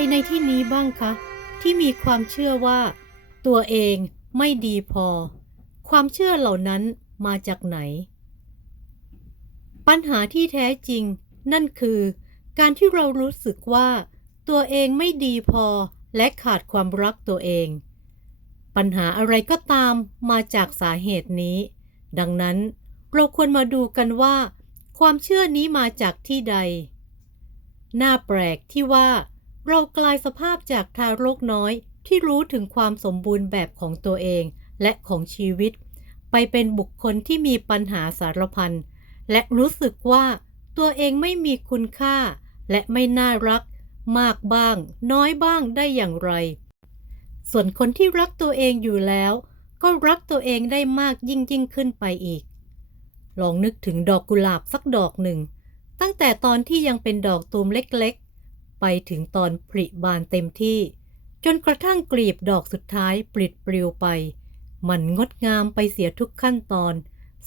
ใครในที่นี้บ้างคะ ที่มีความเชื่อว่า ตัวเองไม่ดีพอ ความเชื่อเหล่านั้นมาจากไหน ปัญหาที่แท้จริง นั่นคือ การที่เรารู้สึกว่า ตัวเองไม่ดีพอและขาดความรักตัวเอง ปัญหาอะไรก็ตามมาจากสาเหตุนี้ ดังนั้นเราควรมาดูกันว่า ความเชื่อนี้มาจากที่ใด น่าแปลกที่ว่า เรากลายสภาพจากทารกน้อยที่รู้ถึงความสมบูรณ์แบบของตัวเองและของชีวิต ไปเป็นบุคคลที่มีปัญหาสารพันและรู้สึกว่าตัวเองไม่มีคุณค่า และไม่น่ารัก มากบ้าง น้อยบ้างได้อย่างไร ส่วนคนที่รักตัวเองอยู่แล้ว ก็รักตัวเองได้มากยิ่งยิ่งขึ้นไปอีก ลองนึกถึงดอกกุหลาบสักดอกหนึ่ง ตั้งแต่ตอนที่ยังเป็นดอกตูมเล็ก ไปถึงตอนผลิบานเต็มที่ จนกระทั่งกลีบดอกสุดท้ายปลิดปลิวไป มันงดงามไปเสียทุกขั้นตอน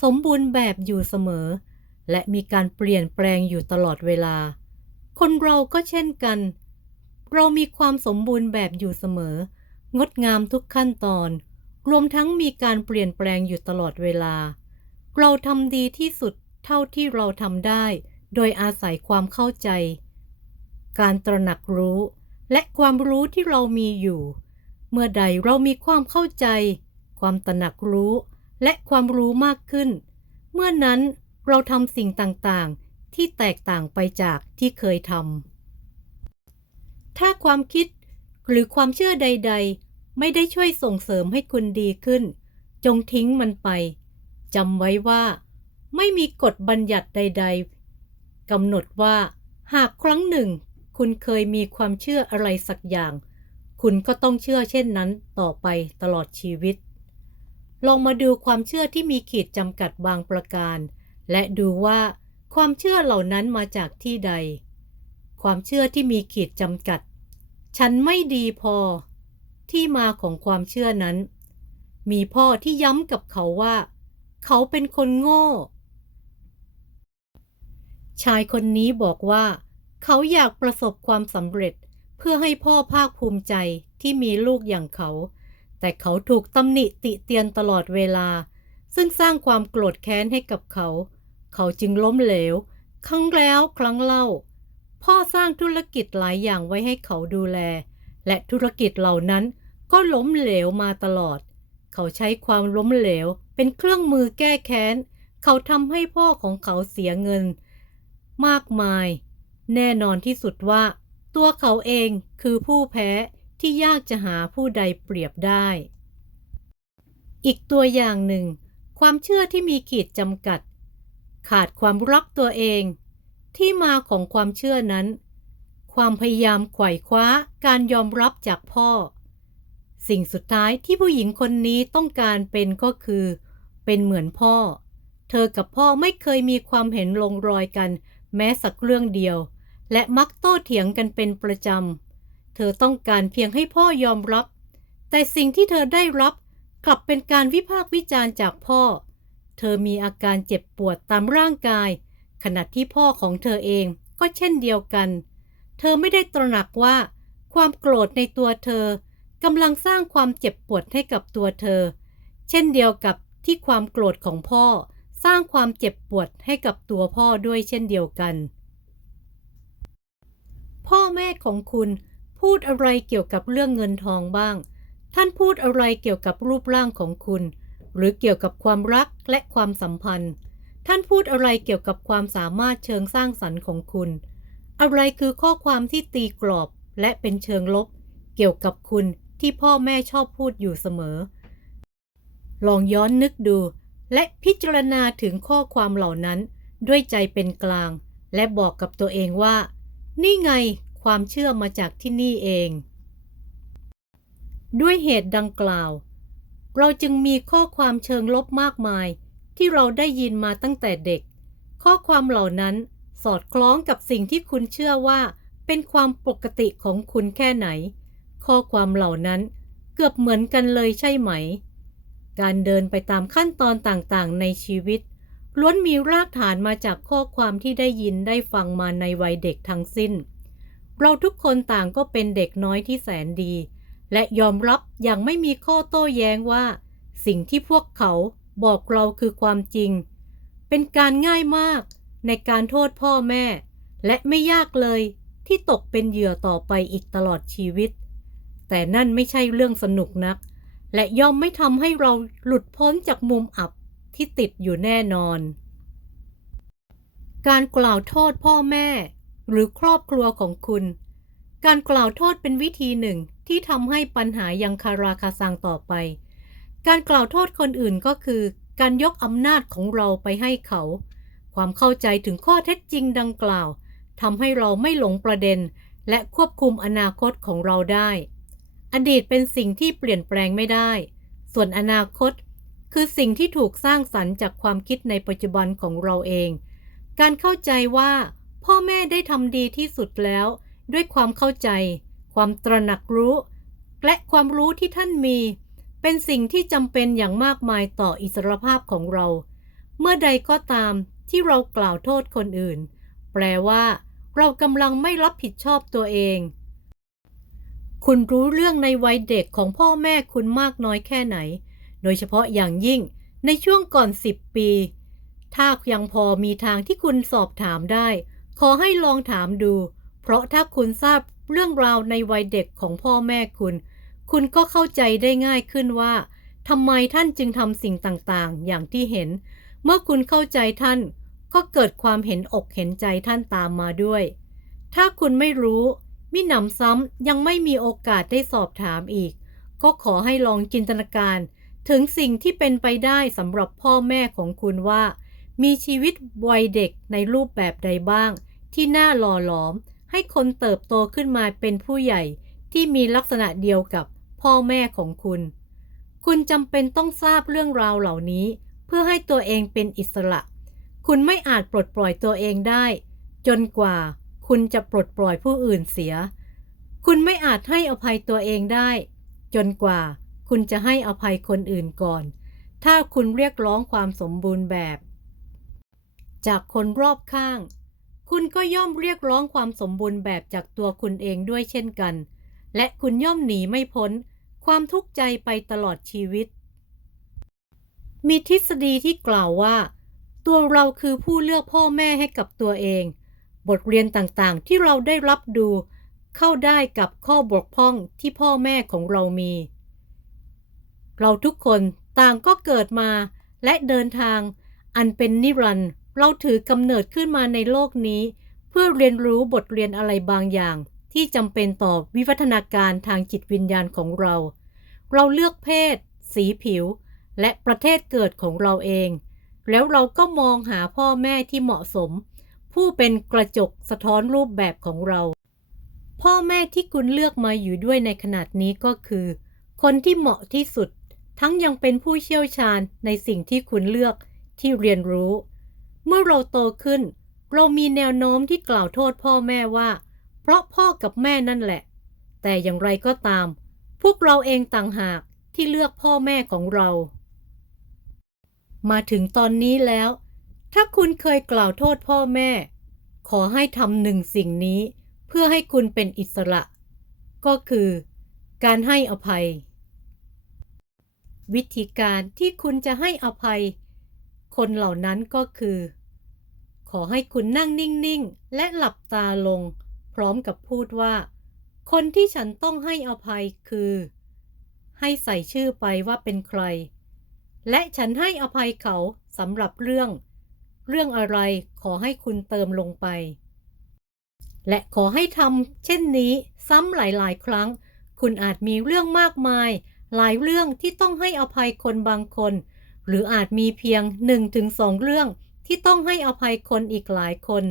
สมบูรณ์แบบอยู่เสมอ และมีการเปลี่ยนแปลงอยู่ตลอดเวลา คนเราก็เช่นกัน เรามีความสมบูรณ์แบบอยู่เสมอ งดงามทุกขั้นตอน รวมทั้งมีการเปลี่ยนแปลงอยู่ตลอดเวลา เราทำดีที่สุดเท่าที่เราทำได้ โดยอาศัยความเข้าใจ การตระหนักรู้ และความรู้ที่เรามีอยู่ เมื่อใดเรามีความเข้าใจ ความตระหนักรู้และความรู้มากขึ้น เมื่อนั้นเราทำสิ่งต่างๆ ที่แตกต่างไปจากที่เคยทำ ถ้าความคิดหรือความเชื่อใด ๆ ไม่ได้ช่วยส่งเสริมให้คุณดีขึ้น จงทิ้งมันไปจำไว้ว่า ไม่มีกฎบัญญัติใด ๆกำหนดว่า หากครั้งหนึ่ง คุณเคยมีความเชื่ออะไรสักอย่าง คุณก็ต้องเชื่อเช่นนั้นต่อไปตลอดชีวิต ลองมาดูความเชื่อที่มีขีดจำกัดบางประการ และดูว่าความเชื่อเหล่านั้นมาจากที่ใด ความเชื่อที่มีขีดจำกัด ฉันไม่ดีพอ ที่มาของความเชื่อนั้น มีพ่อที่ย้ำกับเขาว่า เขาเป็นคนโง่ ชายคนนี้บอกว่า เขาอยากประสบความสำเร็จเพื่อให้พ่อภาคภูมิใจที่มีลูกอย่างเขา แต่เขาถูกตำหนิติเตียนตลอดเวลา ซึ่งสร้างความโกรธแค้นให้กับเขา เขาจึงล้มเหลว ครั้งแล้วครั้งเล่า พ่อสร้างธุรกิจหลายอย่างไว้ให้เขาดูแล และธุรกิจเหล่านั้นก็ล้มเหลวมาตลอด เขาใช้ความล้มเหลวเป็นเครื่องมือแก้แค้น เขาทำให้พ่อของเขาเสียเงิน มากมาย แน่นอนที่สุดว่า ตัวเขาเองคือผู้แพ้ที่ยากจะหาผู้ใดเปรียบได้ อีกตัวอย่างหนึ่ง ความเชื่อที่มีขีดจำกัด ขาดความรักตัวเอง ที่มาของความเชื่อนั้น ความพยายามไขว่คว้าการยอมรับจากพ่อ สิ่งสุดท้ายที่ผู้หญิงคนนี้ต้องการเป็นก็คือ เป็นเหมือนพ่อ เธอกับพ่อไม่เคยมีความเห็นลงรอยกัน แม้สักเรื่องเดียว และมักโต้เถียงกันเป็นประจำ เธอต้องการเพียงให้พ่อยอมรับ แต่สิ่งที่เธอได้รับกลับเป็นการวิพากษ์วิจารณ์จากพ่อ เธอมีอาการเจ็บปวดตามร่างกาย ขณะที่พ่อของเธอเองก็เช่นเดียวกัน เธอไม่ได้ตระหนักว่า ความโกรธในตัวเธอกำลังสร้างความเจ็บปวดให้กับตัวเธอ เช่นเดียวกับที่ความโกรธของพ่อ สร้างความเจ็บปวดให้กับตัวพ่อด้วยเช่นเดียวกัน พ่อแม่ของคุณพูดอะไรเกี่ยวกับเรื่องเงินทองบ้าง ท่านพูดอะไรเกี่ยวกับรูปร่างของคุณ หรือเกี่ยวกับความรักและความสัมพันธ์ ท่านพูดอะไรเกี่ยวกับความสามารถเชิงสร้างสรรค์ของคุณ อะไรคือข้อความที่ตีกรอบและเป็นเชิงลบ เกี่ยวกับคุณที่พ่อแม่ชอบพูดอยู่เสมอ ลองย้อนนึกดู และพิจารณาถึงข้อความเหล่านั้น ด้วยใจเป็นกลาง และบอกกับตัวเองว่า นี่ไงความเชื่อมาจากที่นี่เอง ด้วยเหตุดังกล่าว เราจึงมีข้อความเชิงลบมากมาย ที่เราได้ยินมาตั้งแต่เด็ก ข้อความเหล่านั้นสอดคล้องกับสิ่งที่คุณเชื่อว่า เป็นความปกติของคุณแค่ไหน ข้อความเหล่านั้นเกือบเหมือนกันเลยใช่ไหม การเดินไปตามขั้นตอนต่างๆ ในชีวิต ล้วนมีรากฐานมาจากข้อความที่ได้ยินได้ฟังมาในวัยเด็กทั้งสิ้น เราทุกคนต่างก็เป็นเด็กน้อยที่แสนดี และยอมรับอย่างไม่มีข้อโต้แย้งว่า สิ่งที่พวกเขาบอกเราคือความจริง เป็นการง่ายมากในการโทษพ่อแม่ และไม่ยากเลยที่ตกเป็นเหยื่อต่อไปอีกตลอดชีวิต แต่นั่นไม่ใช่เรื่องสนุกนัก และย่อมไม่ทำให้เราหลุดพ้นจากมุมอับที่ติดอยู่แน่นอน การกล่าวโทษพ่อแม่ หรือครอบครัวของคุณ การกล่าวโทษเป็นวิธีหนึ่งที่ทำให้ปัญหายังคาราคาซังต่อไป การกล่าวโทษคนอื่นก็คือ การยกอำนาจของเราไปให้เขา ความเข้าใจถึงข้อเท็จจริงดังกล่าวทำให้เราไม่หลงประเด็น และควบคุมอนาคตของเราได้ อดีตเป็นสิ่งที่เปลี่ยนแปลงไม่ได้ ส่วนอนาคต คือสิ่งที่ถูกสร้างสรรค์จากความคิดในปัจจุบันของเราเอง การเข้าใจว่า พ่อแม่ได้ทำดีที่สุดแล้ว ด้วยความเข้าใจ ความตระหนักรู้ และความรู้ที่ท่านมี เป็นสิ่งที่จำเป็นอย่างมากมายต่ออิสรภาพของเรา เมื่อใดก็ตามที่เรากล่าวโทษคนอื่น แปลว่า เรากำลังไม่รับผิดชอบตัวเอง คุณรู้เรื่องในวัยเด็กของพ่อแม่คุณมากน้อยแค่ไหน โดยเฉพาะอย่างยิ่งในช่วงก่อน 10 ปี ถ้ายังพอมีทางที่คุณสอบถามได้ ขอให้ลองถามดู เพราะถ้าคุณทราบเรื่องราวในวัยเด็กของพ่อแม่คุณ คุณก็เข้าใจได้ง่ายขึ้นว่าทำไมท่านจึงทำสิ่งต่างๆ อย่างที่เห็น เมื่อคุณเข้าใจท่าน ก็เกิดความเห็นอกเห็นใจท่านตามมาด้วย ถ้าคุณไม่รู้ มิหนำซ้ำยังไม่มีโอกาสได้สอบถามอีก ก็ขอให้ลองจินตนาการถึงสิ่งที่เป็นไปได้สำหรับพ่อแม่ของคุณว่า มีชีวิตวัยเด็กในรูปแบบใดบ้าง ที่น่าหล่อหลอม ให้คนเติบโตขึ้นมาเป็นผู้ใหญ่ที่มีลักษณะเดียวกับพ่อแม่ของคุณ คุณจำเป็นต้องทราบเรื่องราวเหล่านี้ เพื่อให้ตัวเองเป็นอิสระ คุณไม่อาจปลดปล่อยตัวเองได้ จนกว่า คุณจะปลดปล่อยผู้อื่นเสีย คุณไม่อาจให้อภัยตัวเองได้ จนกว่าคุณจะให้อภัยคนอื่นก่อน ถ้าคุณเรียกร้องความสมบูรณ์แบบ จากคนรอบข้าง คุณก็ย่อมเรียกร้องความสมบูรณ์แบบจากตัวคุณเองด้วยเช่นกัน และคุณย่อมหนีไม่พ้น ความทุกข์ใจไปตลอดชีวิต มีทฤษฎีที่กล่าวว่า ตัวเราคือผู้เลือกพ่อแม่ให้กับตัวเอง บทเรียนต่างๆ ที่เราได้รับดูเข้าได้กับข้อบกพร่องที่พ่อแม่ของเรามี เราทุกคนต่างก็เกิดมาและเดินทาง อันเป็นนิรันดร์เราถือกำเนิดขึ้นมาในโลกนี้ เพื่อเรียนรู้บทเรียนอะไรบางอย่าง ที่จำเป็นต่อวิวัฒนาการทางจิตวิญญาณของเรา เราเลือกเพศ สีผิว และประเทศเกิดของเราเอง แล้วเราก็มองหาพ่อแม่ที่เหมาะสม ผู้เป็นกระจกสะท้อนรูปแบบของเรา พ่อแม่ที่คุณเลือกมาอยู่ด้วยในขนาดนี้ก็คือ คนที่เหมาะที่สุด ทั้งยังเป็นผู้เชี่ยวชาญในสิ่งที่คุณเลือกที่เรียนรู้ เมื่อเราโตขึ้น เรามีแนวโน้มที่กล่าวโทษพ่อแม่ว่า เพราะพ่อกับแม่นั่นแหละ แต่อย่างไรก็ตาม พวกเราเองต่างหากที่เลือกพ่อแม่ของเรา มาถึงตอนนี้แล้ว ถ้าคุณเคยกล่าวโทษพ่อแม่ ขอให้ทำหนึ่งสิ่งนี้ เพื่อให้คุณเป็นอิสระ ก็คือ การให้อภัย วิธีการที่คุณจะให้อภัย คนเหล่านั้นก็คือ ขอให้คุณนั่งนิ่งๆ และหลับตาลง พร้อมกับพูดว่า คนที่ฉันต้องให้อภัยคือ ให้ใส่ชื่อไปว่าเป็นใคร และฉันให้อภัยเขาสำหรับเรื่อง เรื่องอะไรขอให้คุณเติมลงไป และขอให้ทำเช่นนี้ซ้ำหลายๆ ครั้ง คุณอาจมีเรื่องมากมาย หลายเรื่องที่ต้องให้อภัยคนบางคน หรืออาจมีเพียงหนึ่งถึงสองเรื่องที่ต้องให้อภัยคนอีกหลายคน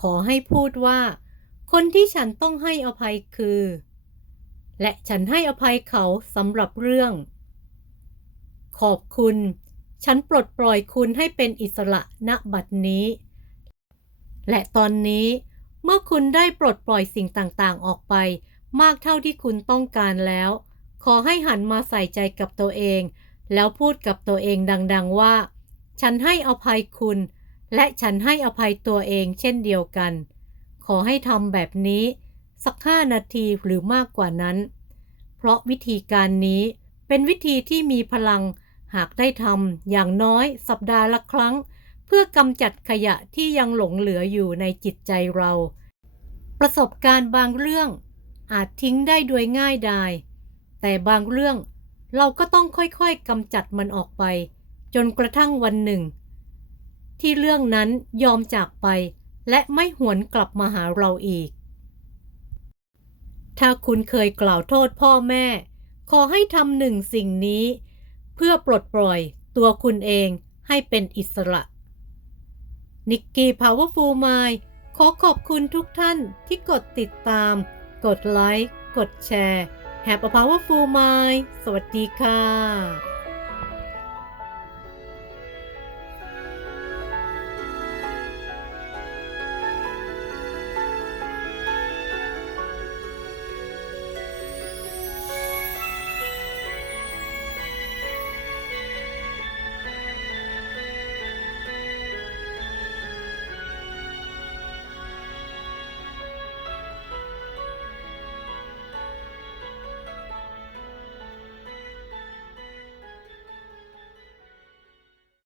ขอให้พูดว่า คนที่ฉันต้องให้อภัยคือ และฉันให้อภัยเขาสำหรับเรื่อง ขอบคุณ ฉันปลดปล่อยคุณให้เป็นอิสระณบัดนี้ และตอนนี้เมื่อคุณได้ปลดปล่อยสิ่งต่างๆ ออกไป มากเท่าที่คุณต้องการแล้ว ขอให้หันมาใส่ใจกับตัวเอง แล้วพูดกับตัวเองดัง ๆ ว่า ฉันให้อภัยคุณ และฉันให้อภัยตัวเองเช่นเดียวกัน ขอให้ทำแบบนี้สักห้านาทีหรือมากกว่านั้น เพราะวิธีการนี้เป็นวิธีที่มีพลัง หากได้ทำอย่างน้อยสัปดาห์ละครั้ง เพื่อกำจัดขยะที่ยังหลงเหลืออยู่ในจิตใจเรา ประสบการณ์บางเรื่องอาจทิ้งได้โดยง่ายดาย แต่บางเรื่องเราก็ต้องค่อยๆกำจัดมันออกไป จนกระทั่งวันหนึ่ง ที่เรื่องนั้นยอมจากไป และไม่หวนกลับมาหาเราอีก ถ้าคุณเคยกล่าวโทษพ่อแม่ ขอให้ทำหนึ่งสิ่งนี้ เพื่อปลดปล่อยตัวคุณเองให้เป็นอิสระ นิกกี้พาวเวอร์ฟูลไมขอขอบคุณทุกท่านที่กดติดตาม กดไลค์ กดแชร์ Have a Powerful Mind สวัสดีค่ะ